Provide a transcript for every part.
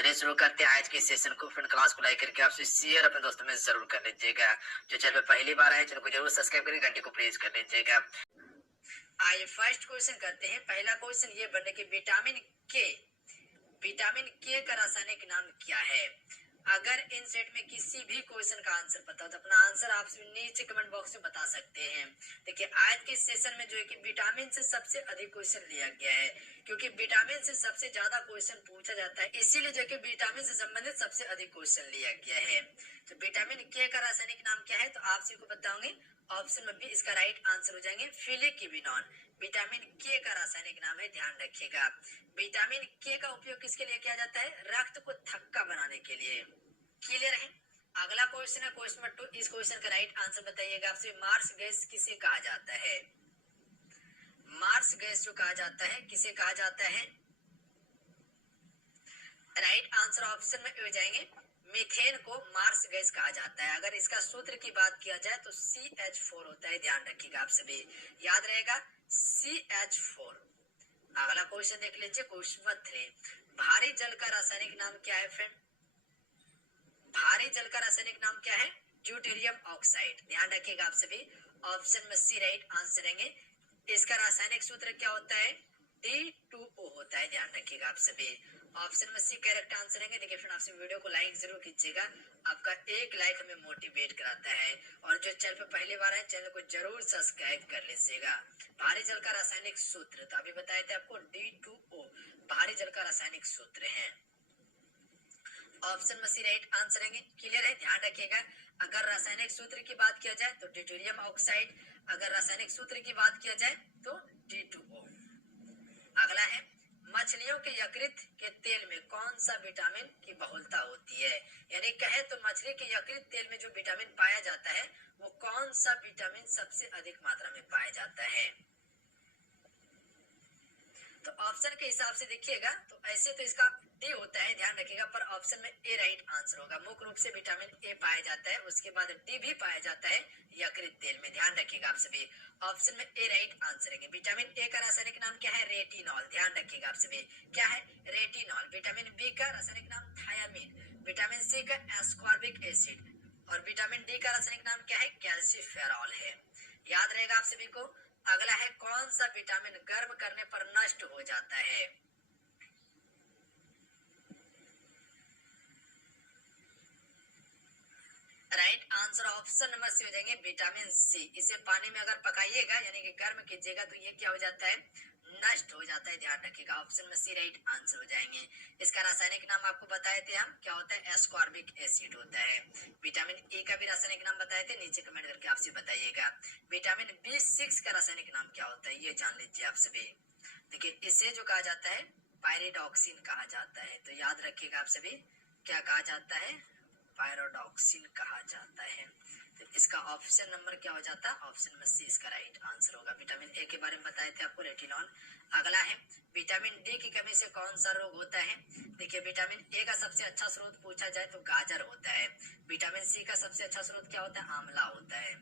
चलिए शुरू करते हैं आज के सेशन को। फ्रेंड क्लास को लाइक करके आपसे शेयर अपने दोस्तों में जरूर कर लीजिएगा। जो चैनल पे पहली बार आए चैनल को जरूर सब्सक्राइब करके घंटे को प्रेस कर लीजिएगा। आइए फर्स्ट क्वेश्चन करते हैं। पहला क्वेश्चन ये बने कि विटामिन के का रासायनिक नाम क्या है। अगर इन सेट में किसी भी क्वेश्चन का आंसर पता हो तो अपना आंसर आप नीचे कमेंट बॉक्स में बता सकते हैं। देखिए आज के सेशन में जो है कि विटामिन से सबसे अधिक क्वेश्चन लिया गया है, क्योंकि विटामिन से सबसे ज्यादा क्वेश्चन पूछा जाता है, इसीलिए जो है कि विटामिन से संबंधित सबसे अधिक क्वेश्चन लिया गया है। तो विटामिन के का रासायनिक नाम क्या है, तो आप सभी को बताओगे। ऑप्शन में भी इसका राइट आंसर हो जाएंगे फिलिकिविनॉन। विटामिन के का रासायनिक नाम है, ध्यान रखिएगा। विटामिन के का उपयोग किसके लिए किया जाता है, रक्त को थक्का बनाने के लिए। क्लियर है। अगला क्वेश्चन है क्वेश्चन नंबर 2। इस क्वेश्चन का राइट आंसर बताइएगा आपसे। मार्स गैस किसे कहा जाता है। मार्स गैस जो कहा जाता है किसे कहा जाता है। राइट आंसर ऑप्शन में हो जाएंगे मीथेन को मार्स गैस कहा जाता है। अगर इसका सूत्र की बात किया जाए तो CH4 होता है, ध्यान रखिएगा, आप सभी याद रहेगा CH4। अगला क्वेश्चन देख लीजिए क्वेश्चन नंबर 3। भारी जल का रासायनिक नाम क्या है फ्रेंड। भारी जल का रासायनिक नाम क्या है, ड्यूटेरियम ऑक्साइड। ध्यान रखिएगा आप सभी। ऑप्शन में सी राइट आंसर रहेंगे। इसका रासायनिक सूत्र क्या होता है, D2O होता है, ध्यान रखिएगा आप सभी। ऑप्शन में सी करेक्ट आंसर रहेंगे। देखिए फ्रेंड आपसे वीडियो को लाइक जरूर कीजिएगा, आपका एक लाइक हमें मोटिवेट कराता है। और जो चैनल पे पहली बार है चैनल को जरूर सब्सक्राइब कर लीजिएगा। भारी जल का रासायनिक सूत्र तो अभी बताए थे आपको, D2O भारी जल का रासायनिक सूत्र है। ऑप्शन में सी राइट आंसर रहेंगे। क्लियर है, ध्यान रखिएगा। अगर रासायनिक सूत्र की बात किया जाए तो ड्यूटेरियम ऑक्साइड, अगर रासायनिक सूत्र की बात किया जाए तो D2O। अगला है मछलियों के यकृत के तेल में कौन सा विटामिन की बहुलता होती है। यानी कहे तो मछली के यकृत तेल में जो विटामिन पाया जाता है वो कौन सा विटामिन सबसे अधिक मात्रा में पाया जाता है। तो ऑप्शन के हिसाब से देखिएगा तो ऐसे तो इसका डी होता है, ध्यान रखिएगा, पर ऑप्शन में ए राइट आंसर होगा। मुख्य रूप से विटामिन ए पाया जाता है, उसके बाद डी भी पाया जाता है यकृत तेल में, ध्यान रखिएगा आप सभी। ऑप्शन में ए राइट आंसर है। विटामिन ए का रासायनिक नाम क्या है, रेटिनॉल। ध्यान रखिएगा आप सभी, क्या है, रेटिनॉल। विटामिन बी का रासायनिक नाम थायामीन। विटामिन सी का एस्कॉर्बिक एसिड। और विटामिन डी का रासायनिक नाम क्या है, कैल्सिफेरॉल है। याद रहेगा आप सभी को। अगला है कौन सा विटामिन गर्म करने पर नष्ट हो जाता है। Right answer option number C हो जाएंगे विटामिन सी। इसे पानी में अगर पकाइएगा यानी कि गर्म कीजिएगा तो ये क्या हो जाता है, नष्ट हो जाता है, ध्यान रखिएगा। ऑप्शन में सी राइट आंसर हो जाएंगे। इसका रासायनिक नाम आपको बताए थे हम, क्या होता है, एस्कॉर्बिक एसिड होता है। विटामिन ए का भी रासायनिक नाम बताए थे, नीचे कमेंट करके आपसे बताइएगा। विटामिन B6 का रासायनिक नाम क्या होता है ये जान लीजिए आप सभी। देखिए इसे जो कहा जाता है पायरिडॉक्सिन कहा जाता है, तो याद रखिएगा आप सभी, क्या कहा जाता है, पायरिडॉक्सिन कहा जाता है। तो इसका ऑप्शन नंबर क्या हो जाता है, ऑप्शन में सी इसका राइट आंसर होगा। विटामिन ए के बारे में बताए थे आपको, रेटिनॉल। अगला है विटामिन डी की कमी से कौन सा रोग होता है। देखिए विटामिन ए का सबसे अच्छा स्रोत पूछा जाए तो गाजर होता है। विटामिन सी का सबसे अच्छा स्रोत क्या होता है, आंवला होता है।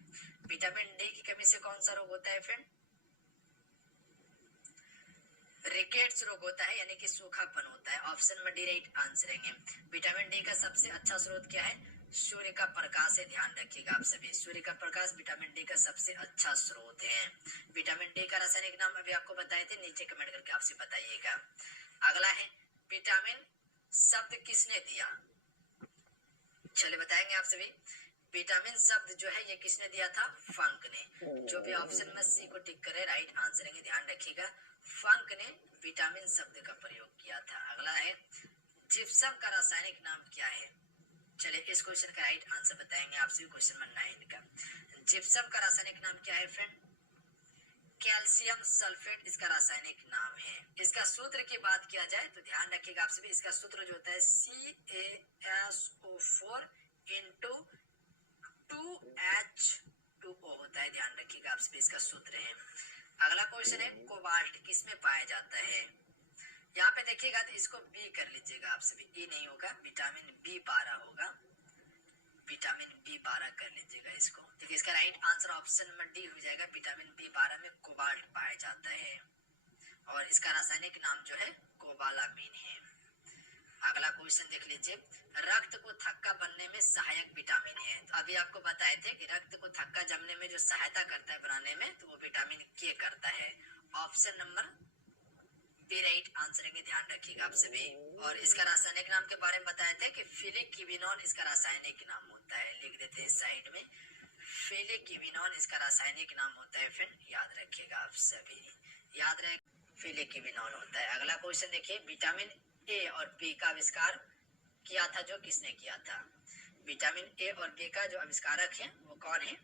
विटामिन डी की कमी से कौन सा रोग होता है फ्रेंड, रिकेट्स रोग होता है, यानी कि सूखापन होता है। ऑप्शन में डी राइट आंसर रहेंगे। विटामिन डी का सबसे अच्छा स्रोत क्या है, सूर्य का प्रकाश है, ध्यान रखिएगा आप सभी। सूर्य का प्रकाश विटामिन डी का सबसे अच्छा स्रोत है। विटामिन डी का रासायनिक नाम अभी आपको बताए थे, नीचे कमेंट करके आपसे बताइएगा। अगला है विटामिन शब्द किसने दिया, चलिए बताएंगे आप सभी। विटामिन शब्द जो है ये किसने दिया था, फंक ने। जो भी ऑप्शन में सी को टिक करे राइट आंसर रहेंगे, ध्यान रखिएगा। फंक ने विटामिन शब्द का प्रयोग किया था। अगला है जिप्सम का रासायनिक नाम क्या है। चलिए इस क्वेश्चन का राइट आंसर बताएंगे आपसे, क्वेश्चन नंबर 9 का। जिप्सम का रासायनिक नाम क्या है फ्रेंड, कैल्शियम सल्फेट इसका रासायनिक नाम है। इसका सूत्र की बात किया जाए तो ध्यान रखिएगा आप सभी, इसका सूत्र जो होता है CaSO4 इंटू 2H2O होता है, ध्यान रखिएगा आप सभी, इसका सूत्र है। अगला क्वेश्चन है कोबाल्ट किसमें पाया जाता है। यहाँ पे देखिएगा तो इसको बी कर लीजिएगा आप सभी, ई नहीं होगा, विटामिन B12 होगा। विटामिन B12 कर लीजिएगा इसको। देखिए इसका right answer option number D हो जाएगा। विटामिन B12 में कोबाल्ट पाया जाता है और इसका रासायनिक नाम जो है कोबालामीन है। अगला क्वेश्चन देख लीजिए, रक्त को थक्का बनने में सहायक विटामिन है। तो अभी आपको बताए थे कि रक्त को थक्का जमने में जो सहायता करता है बनाने में, तो वो विटामिन के करता है। Option number B right answer है, ध्यान रखिएगा आप सभी। और इसका रासायनिक नाम के बारे में बताए थे कि फिलिक्विनोन इसका रासायनिक नाम होता है, लिख देते हैं साइड में, फिलिक्विनोन इसका रासायनिक नाम होता है। फिर याद रखिएगा आप सभी, याद रहे फिलिक्विनोन होता है। अगला क्वेश्चन देखिए, विटामिन ए और बी का आविष्कार किया था, जो किसने किया था? विटामिन ए और बी का जो आविष्कारक है वो कौन है?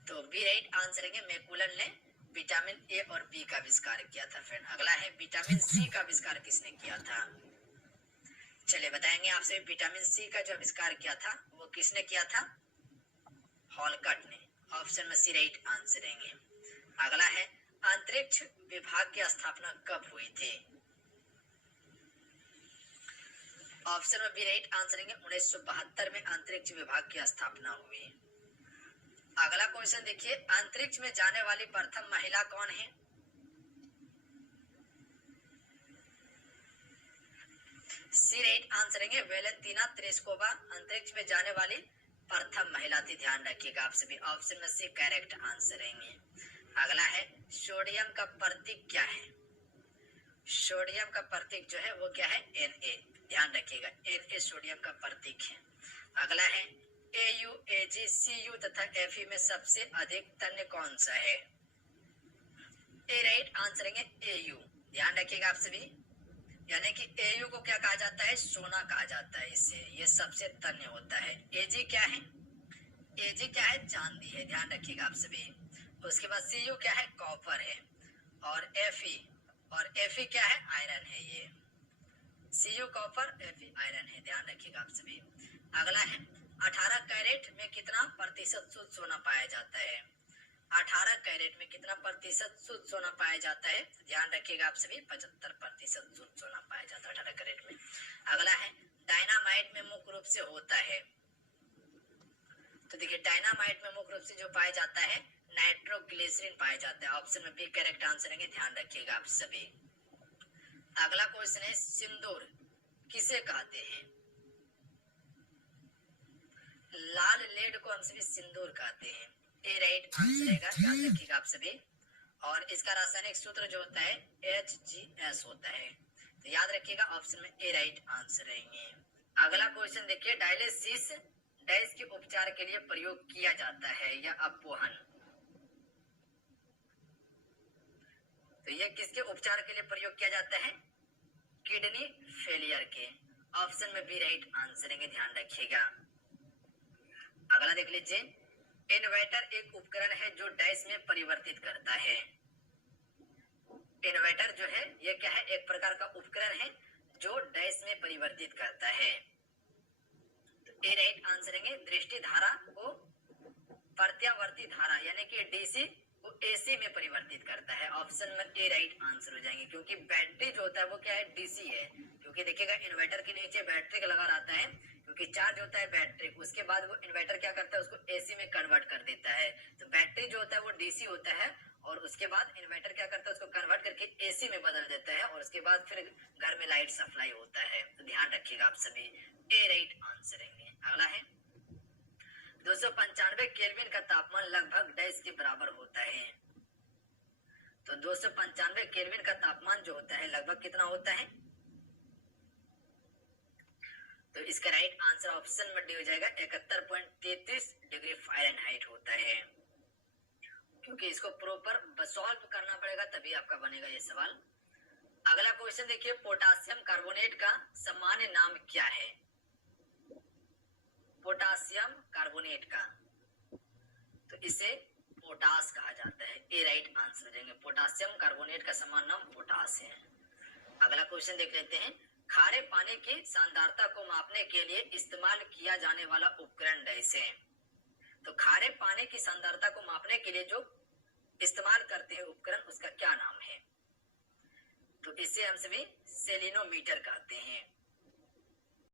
तो बी राइट आंसर है, मैकुलन ने विटामिन ए और बी का आविष्कार किया था। फ्रेंड अगला है, विटामिन सी का आविष्कार किसने किया था? चलिए बताएंगे आपसे, विटामिन सी का जो आविष्कार किया था वो किसने किया था? हॉलकट ने। ऑप्शन में सी राइट आंसर है। अगला है, अंतरिक्ष विभाग की स्थापना कब हुई थी? ऑप्शन में बी राइट आंसर है, 1972 में अंतरिक्ष विभाग की स्थापना हुई। अगला क्वेश्चन देखिए, अंतरिक्ष में जाने वाली प्रथम महिला कौन है? सी राइट आंसर है, वेलेंतीना तेरेस्कोवा अंतरिक्ष में जाने वाली प्रथम महिला थी। ध्यान रखिएगा आप सभी, ऑप्शन में सी करेक्ट आंसर है। अगला है, सोडियम का प्रतीक क्या है? सोडियम का प्रतीक जो है वो क्या है? Na। ध्यान रखिएगा, Na सोडियम का प्रतीक है। अगला है, AU, AG, CU तथा Fe में सबसे अधिक तन्य कौन सा है? ए राइट आंसर है AU। ध्यान रखिएगा आप सभी, यानी कि AU को क्या कहा जाता है? सोना कहा जाता है इससे, ये सबसे तन्य होता है। AG क्या है? AG क्या है? चांदी है। ध्यान रखिएगा आप सभी। उसके बाद CU क्या है? कॉपर है। और Fe क्या है? आयरन है। ये CU कॉपर, Fe आयरन है। ध्यान रखिएगा आप सभी। अगला है, 18 कैरेट में कितना प्रतिशत शुद्ध सोना पाया जाता है? 18 कैरेट में कितना प्रतिशत शुद्ध सोना पाया जाता है? ध्यान रखिएगा आप सभी, 75% शुद्ध सोना पाया जाता है 18 कैरेट में। अगला है, डायनामाइट में मुख्य रूप से होता है? तो देखिए, डायनामाइट में मुख्य रूप से जो पाया जाता है, नाइट्रोग्लिसरीन पाया जाता है। ऑप्शन में बी करेक्ट आंसर है, ध्यान रखिएगा आप सभी। अगला क्वेश्चन है, सिंदूर किसे कहते हैं? लाल लेड को हम सभी सिंदूर कहते हैं। ए राइट आंसर है, याद रखिएगा आप सभी। और इसका रासायनिक सूत्र जो होता है HGS होता है, तो याद रखिएगा, ऑप्शन में ए राइट आंसर रहेंगे। अगला क्वेश्चन देखिए, डायलिसिस डैश के उपचार के लिए प्रयोग किया जाता है या अपवहन? तो ये किसके उपचार के लिए प्रयोग किया जाता है? किडनी फेलियर के। ऑप्शन में बी राइट आंसर है, ध्यान रखिएगा। अगला देख लीजिए, इन्वर्टर एक उपकरण है जो डैश में परिवर्तित करता है। इन्वर्टर जो है ये क्या है? एक प्रकार का उपकरण है जो डैश में परिवर्तित करता है। तो ए राइट आंसर है, दृष्टि धारा को प्रत्यावर्ती धारा यानी कि DC को AC में परिवर्तित करता है। ऑप्शन में ए राइट आंसर हो जाएंगे, क्योंकि बैटरी जो होता है वो क्या है? DC है। क्योंकि देखिएगा, इन्वर्टर के नीचे बैटरी का लगा रहता है, क्योंकि चार्ज होता है बैटरी, उसके बाद वो इन्वर्टर क्या करता है? उसको AC में कन्वर्ट कर देता है। तो बैटरी जो होता है वो DC होता है, और उसके बाद इन्वर्टर क्या करता है? उसको कन्वर्ट करके AC में बदल देता है, और उसके बाद फिर घर में लाइट सप्लाई होता है। तो ध्यान रखिएगा आप सभी, ए राइट आंसर है। अगला है, 295 केल्विन का तापमान लगभग डैश के बराबर होता है। तो 295 केल्विन का तापमान जो होता है लगभग कितना होता है? तो इसका राइट आंसर ऑप्शन में डी हो जाएगा, 71.33 डिग्री फ़ारेनहाइट होता है। क्योंकि इसको प्रॉपर सॉल्व करना पड़ेगा, तभी आपका बनेगा ये सवाल। अगला क्वेश्चन देखिए, पोटासियम कार्बोनेट का सामान्य नाम क्या है? पोटासियम कार्बोनेट का, तो इसे पोटास कहा जाता है। ए राइट आंसर हो जाएंगे, पोटासियम कार्बोनेट का सामान्य नाम पोटास है। अगला क्वेश्चन देख लेते हैं, खारे पानी की सांद्रता को मापने के लिए इस्तेमाल किया जाने वाला उपकरण डैश है? तो खारे पानी की सांद्रता को मापने के लिए जो इस्तेमाल करते हैं उपकरण, उसका क्या नाम है? तो इसे हम सभी सेलिनोमीटर कहते हैं।